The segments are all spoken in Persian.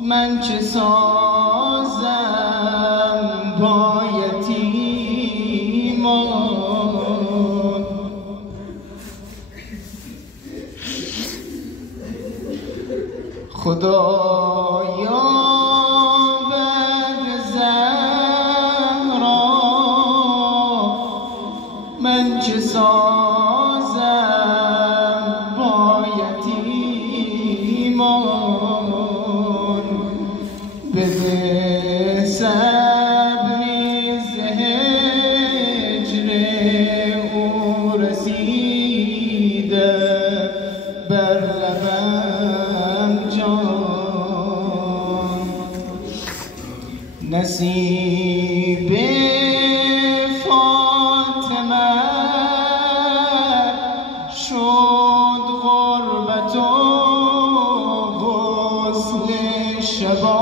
من چه سازم با یتیمان، خدایا به زهرا من چه سازم با یتیمان، بده صبری ز هجر او رسیده بر لبم جان، نصیب فاطمه شد غربت و غسل شبانه،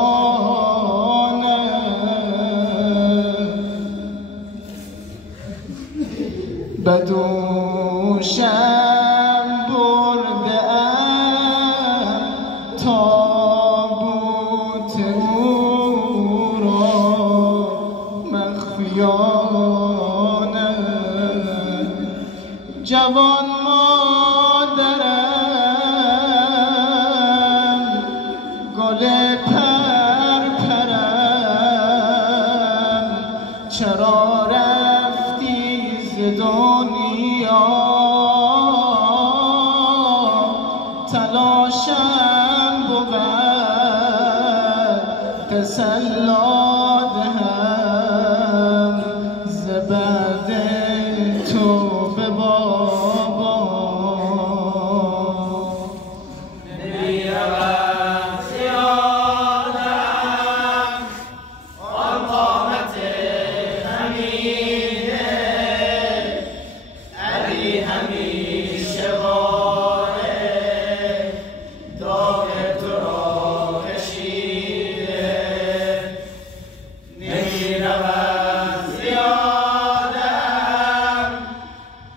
بدوشم برده ام تابوت او را مخفیانه، جوان مادرم گل پرپرم چرا رفتی ز دنیا، تلاشم بود تسلا دهم ز بعد تو به بابا، نمی‌رود زیادم آن قامت حمیده، علی همیشه باره داغ تو را کشیده، نمی‌رود زیادم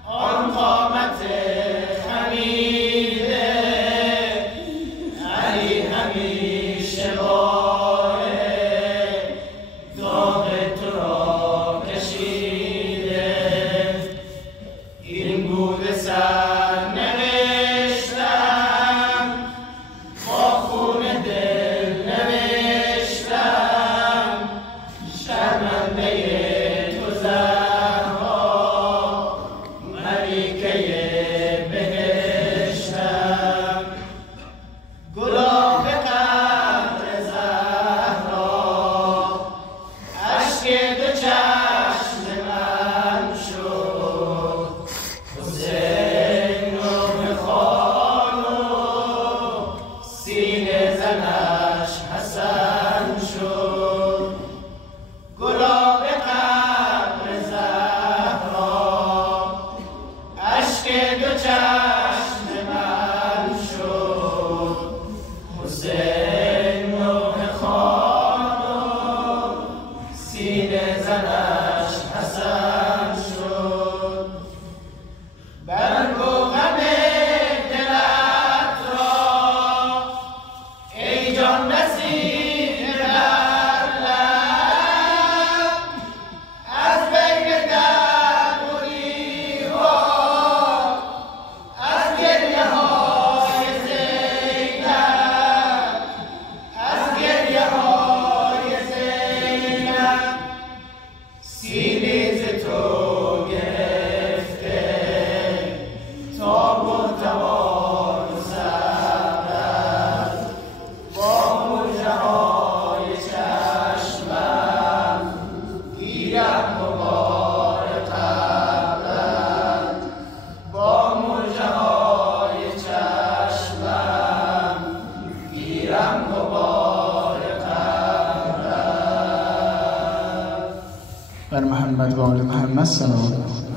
آن قامت حمیده، علی همیشه باره داغ تو را کشیده، این بود سرنوشتم با خون دل نوشتم، شرمنده تو زهرا ملکه بهشتم، گلاب قبر زهرا اشک دو چشم من شد، حسین روح خانو سینه زنش حسن شد، گلاب قبر زهرا اشک دو چشم من شد، حسین روح خانو سینه زنش حسن شد، برگ و غم دلت را ای جان نصیب بر لب، از بین درگوری‌ها از گریه‌های زینب، از گریه‌های زینب سینه ز تو گرفته تاب و توان و صبرت، با مژه‌های چشمم گیرم غبار قبرت، با مژه‌های چشمم گیرم غبار قبرت. بر محمد و آل محمد صلوات.